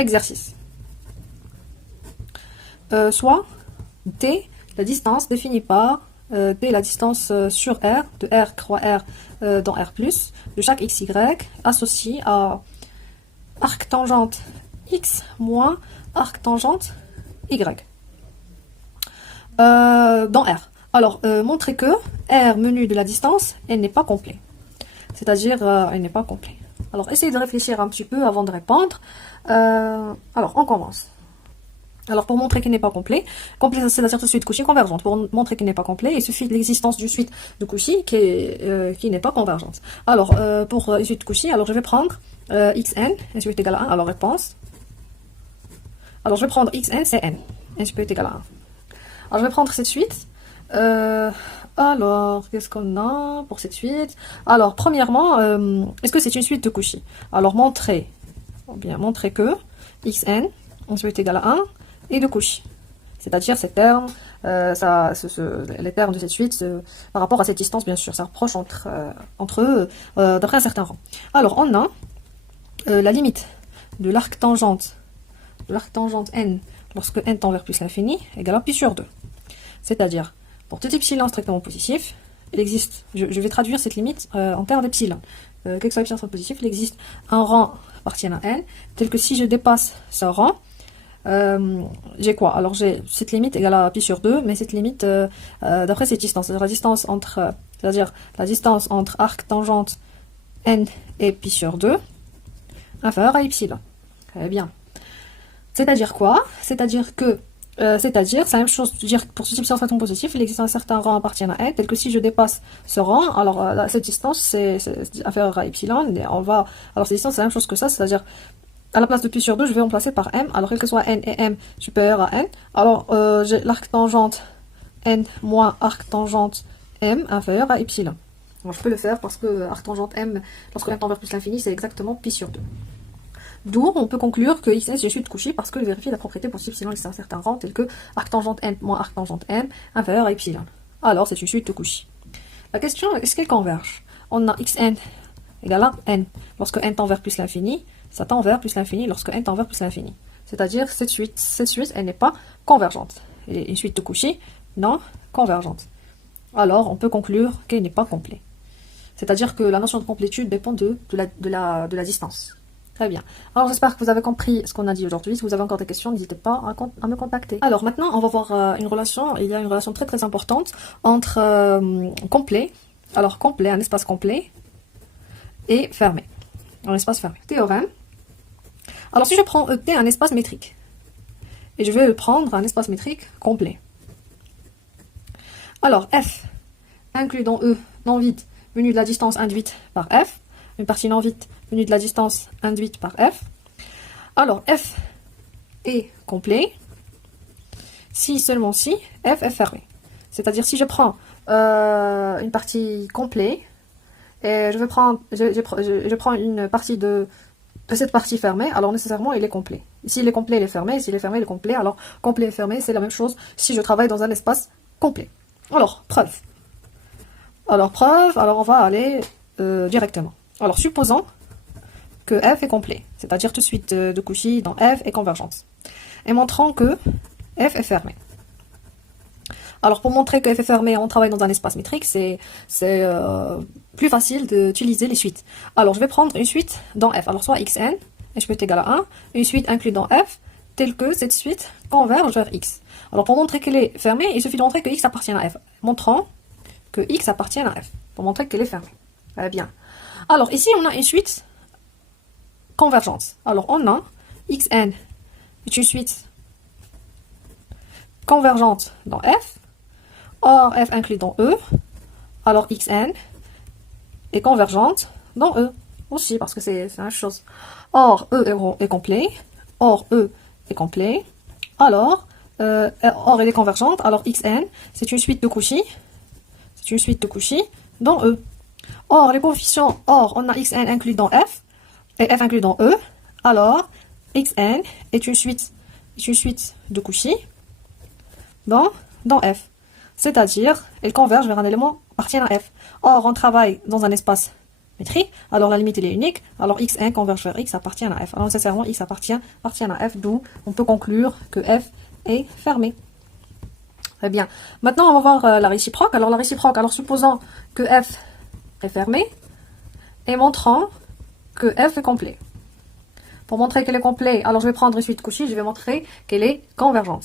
exercice. Soit t, la distance définie par t, la distance sur R, de R croix R dans R+, de chaque xy associé à arc tangente x moins arc tangente y dans R. Alors, montrer que R menu de la distance, elle n'est pas complet. C'est-à-dire, elle n'est pas complet. Alors, essayez de réfléchir un petit peu avant de répondre. Alors, on commence. Alors, pour montrer qu'il n'est pas complet, c'est-à-dire de suite Cauchy convergente. Pour montrer qu'il n'est pas complet, il suffit de l'existence d'une suite de Cauchy qui n'est pas convergente. Alors, pour une suite de Cauchy, alors je vais prendre xn, n sup est égal à 1. Alors, réponse. Alors, je vais prendre xn, c'est n. N sup est égal à 1. Alors, je vais prendre cette suite. Alors, qu'est-ce qu'on a pour cette suite? Alors, premièrement, est-ce que c'est une suite de Cauchy? Alors, montrer que xn, n sup est égal à 1, et de Cauchy. C'est-à-dire ces termes, les termes de cette suite, par rapport à cette distance, bien sûr, ça rapproche entre eux d'après un certain rang. Alors, on a la limite de l'arc tangente n, lorsque n tend vers plus l'infini, égale à pi sur 2. C'est-à-dire, pour tout epsilon strictement positif, il existe, je vais traduire cette limite en termes d'epsilon. Quel que soit l'epsilon soit positif, il existe un rang appartiennent à n, tel que si je dépasse ce rang, j'ai quoi? Alors j'ai cette limite égale à pi sur 2, mais cette limite d'après cette distance, c'est-à-dire la distance entre arc tangente n et pi sur 2 inférieure à epsilon. Très bien. C'est-à-dire quoi? C'est-à-dire que c'est la même chose, dire pour ce type de epsilon positif, il existe un certain rang appartiennent à n, tel que si je dépasse ce rang, alors cette distance c'est inférieure à epsilon, et alors cette distance c'est la même chose que ça, c'est-à-dire à la place de pi sur 2, je vais remplacer par m. Alors, quel que soit n et m supérieur à n, alors j'ai l'arc tangente n moins arc tangente m inférieur à epsilon. Alors, je peux le faire parce que arc tangente m, lorsque n tend vers plus l'infini, c'est exactement pi sur 2. D'où on peut conclure que xn c'est une suite de Cauchy parce que je vérifie la propriété pour si epsilon existe un certain rang tel que arc tangente n moins arc tangente m inférieur à epsilon. Alors, c'est une suite de Cauchy. La question est, est-ce qu'elle converge? On a xn égale à n lorsque n tend vers plus l'infini, ça tend vers plus l'infini lorsque n tend vers plus l'infini. C'est-à-dire cette suite, elle n'est pas convergente. Elle est une suite de Cauchy non convergente. Alors, on peut conclure qu'elle n'est pas complète. C'est-à-dire que la notion de complétude dépend de la distance. Très bien. Alors, j'espère que vous avez compris ce qu'on a dit aujourd'hui. Si vous avez encore des questions, n'hésitez pas à me contacter. Alors, maintenant, on va voir une relation. Il y a une relation très très importante entre complet, alors complet, un espace complet, et fermé. Un espace fermé. Théorème. Alors, si je prends T, un espace métrique, et je vais le prendre un espace métrique complet. Alors, F, inclus dans E, non vide, venu de la distance induite par F, une partie non vide, venue de la distance induite par F. Alors, F est complet, si seulement si F est fermé. C'est-à-dire, si je prends une partie complète, et je prends une partie de cette partie fermée, alors nécessairement il est complet. S'il est complet, il est fermé. S'il est fermé, il est complet. Alors complet et fermé, c'est la même chose si je travaille dans un espace complet. Alors, preuve. Alors on va aller directement. Alors, supposons que F est complet, c'est-à-dire tout de suite de Cauchy dans F est convergence. Et montrons que F est fermé. Alors, pour montrer que F est fermé, on travaille dans un espace métrique, c'est plus facile d'utiliser les suites. Alors, je vais prendre une suite dans F. Alors, soit xn, et je peux être égal à 1, une suite inclue dans F, telle que cette suite converge vers x. Alors, pour montrer qu'elle est fermée, il suffit de montrer que x appartient à F. Montrons que x appartient à F, pour montrer qu'elle est fermée. Très bien. Alors, ici, on a une suite convergence. Alors, on a xn est une suite convergente dans F. Or, F inclus dans E, alors xn est convergente dans E aussi, parce que c'est la même chose. Or, E est complet. Or, E est complet. Alors, or, elle est convergente. Alors, xn, c'est une suite de Cauchy. C'est une suite de Cauchy dans E. Or, les coefficients, or, on a xn inclus dans F et F inclus dans E. Alors, xn est une suite de Cauchy dans F. C'est-à-dire, elle converge vers un élément appartient à F. Or, on travaille dans un espace métrique, alors la limite elle est unique, alors xn converge vers x appartient à f. Alors nécessairement x appartient à f, d'où on peut conclure que f est fermé. Très bien. Maintenant on va voir la réciproque. Alors la réciproque, alors supposons que f est fermé et montrant que f est complet. Pour montrer qu'elle est complète, alors je vais prendre une suite Cauchy, je vais montrer qu'elle est convergente.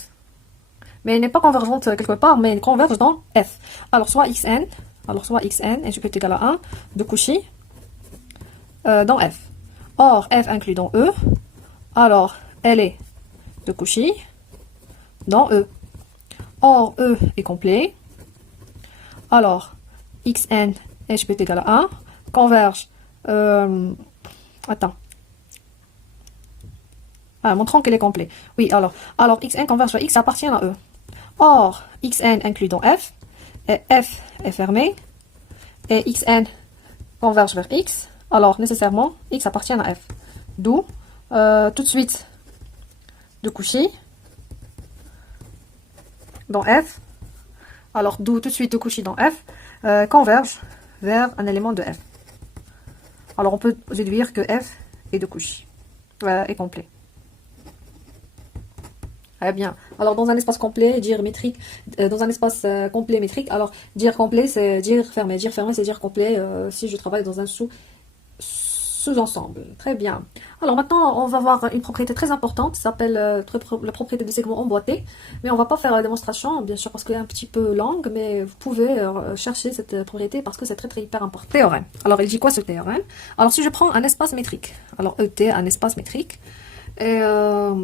Mais elle n'est pas convergente quelque part, mais elle converge dans f. Alors soit xn, et je peux être égal à 1 de Cauchy dans f. Or, f inclus dans e, alors elle est de Cauchy dans e. Or, e est complet. Alors, xn et je peux être égal à 1 converge. Montrons qu'elle est complète. Oui, alors xn converge vers x appartient à e. Or, xn inclus dans f, et f est fermé, et xn converge vers x, alors nécessairement x appartient à f. D'où, tout de suite, de Cauchy dans f, alors d'où tout de suite de Cauchy dans f, converge vers un élément de f. Alors on peut déduire que f est de Cauchy, est complet. Très bien. Alors, dans un espace complet, dire métrique, dans un espace complet métrique, alors dire complet, c'est dire fermé. Dire fermé, c'est dire complet si je travaille dans un sous-ensemble. Très bien. Alors, maintenant, on va voir une propriété très importante, ça s'appelle la propriété du segment emboîté. Mais on va pas faire la démonstration, bien sûr, parce qu'elle est un petit peu longue, mais vous pouvez chercher cette propriété parce que c'est très, très hyper important. Théorème. Alors, il dit quoi ce théorème? Alors, si je prends un espace métrique, alors ET, un espace métrique, et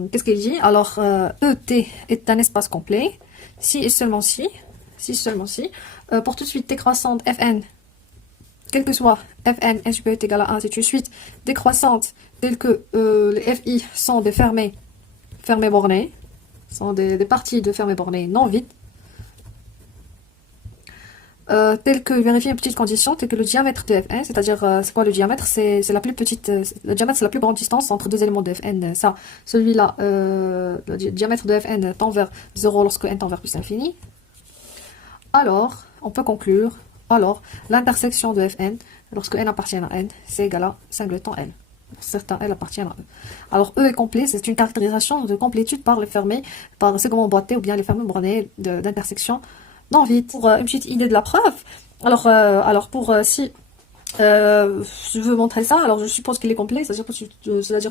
qu'est-ce qu'il dit? Alors, ET est un espace complet, si et seulement si, pour tout de suite décroissante Fn, quel que soit Fn, n supérieur est égal à 1, c'est une suite décroissante telle que les Fi sont des fermés bornés, sont des parties de fermés bornés non vides, tel que vérifier une petite condition, tel que le diamètre de Fn, c'est-à-dire c'est quoi le diamètre? C'est la plus petite, le diamètre c'est la plus grande distance entre deux éléments de Fn. Ça, celui-là, le diamètre de Fn tend vers 0 lorsque n tend vers plus infini. Alors, on peut conclure, alors l'intersection de Fn lorsque n appartient à n, c'est égal à singleton L. Pour certains, L appartient à E. Alors, E est complet, c'est une caractérisation de complétude par les fermés, par segment emboîté ou bien les fermés bornés d'intersection non vite. Pour une petite idée de la preuve, alors pour si je veux montrer ça, alors je suppose qu'il est complet, c'est-à-dire tout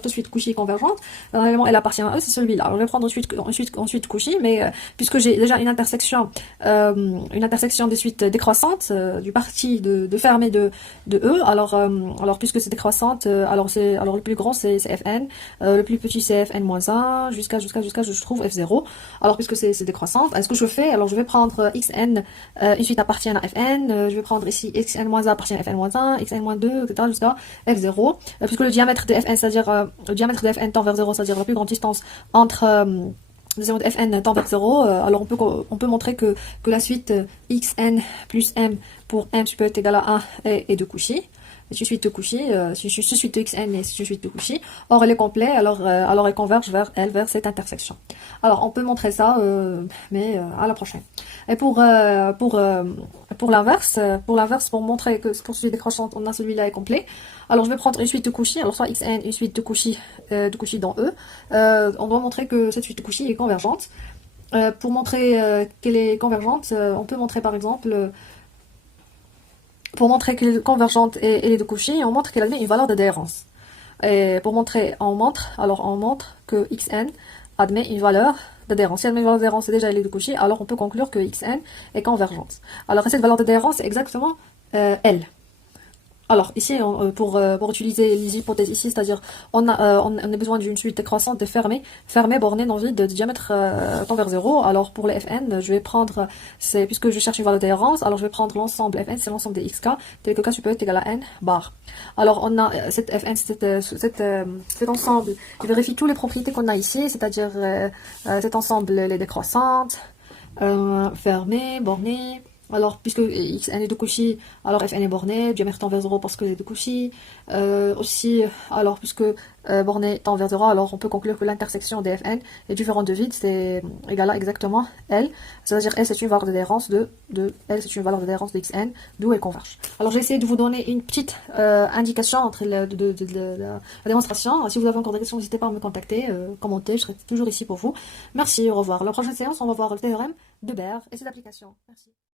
de suite Cauchy convergente. Normalement, elle appartient à eux, c'est celui-là. Alors je vais prendre ensuite Cauchy, mais puisque j'ai déjà une intersection des suites décroissantes du parti de fermé de E, alors puisque c'est décroissante, alors le plus grand c'est Fn, le plus petit c'est Fn-1 jusqu'à je trouve F0. Alors puisque c'est décroissante, ce que je fais, alors je vais prendre Xn, une suite appartient à Fn, je vais prendre ici Xn-1 appartient à Fn-1, xn-2, etc. jusqu'à f0, puisque le diamètre de Fn, c'est-à-dire le diamètre de Fn tend vers 0, c'est-à-dire la plus grande distance entre les éléments de Fn tend vers 0, alors on peut montrer que la suite xn plus m pour m supérieur égal à 1 est de Cauchy. C'est une suite de Cauchy, c'est une suite de xn et c'est une suite de Cauchy. Or elle est complète, alors elle converge vers cette intersection. Alors on peut montrer ça, mais à la prochaine. Et pour l'inverse, pour montrer que pour celui décroissante, on a celui-là est complet. Alors je vais prendre une suite de Cauchy, alors soit xn, une suite de Cauchy dans E. On doit montrer que cette suite de Cauchy est convergente. Pour montrer qu'elle est convergente, on peut montrer par exemple pour montrer qu'elle est convergente et elle est de Cauchy, on montre qu'elle admet une valeur d'adhérence. Et pour montrer, on montre que xn admet une valeur d'adhérence. Si elle admet une valeur d'adhérence et déjà elle est de Cauchy, alors on peut conclure que xn est convergente. Alors cette valeur d'adhérence, c'est exactement L. Alors ici, pour utiliser les hypothèses ici, c'est-à-dire on a besoin d'une suite décroissante de fermée bornée non vide de diamètre tend vers 0. Alors pour les Fn, je vais prendre, puisque je cherche une valeur d'adhérence, alors je vais prendre l'ensemble Fn, c'est l'ensemble des xk, tel que k supérieur est égal à n bar. Alors on a cette Fn, cet ensemble, je vérifie toutes les propriétés qu'on a ici, c'est-à-dire cet ensemble, les décroissantes, fermées, bornées, Alors, puisque xn est de Cauchy, alors fn est borné, diamètre tend vers 0 parce que c'est de Cauchy. Aussi, alors, puisque borné tend vers 0, alors on peut conclure que l'intersection des fn est différente de vide, c'est égal à exactement L. C'est-à-dire L, c'est une valeur d'adhérence L, c'est une valeur d'adhérence de xn, d'où elle converge. Alors, j'ai essayé de vous donner une petite indication entre la démonstration. Si vous avez encore des questions, n'hésitez pas à me contacter, commenter, je serai toujours ici pour vous. Merci, au revoir. La prochaine séance, on va voir le théorème de Baire et ses applications. Merci.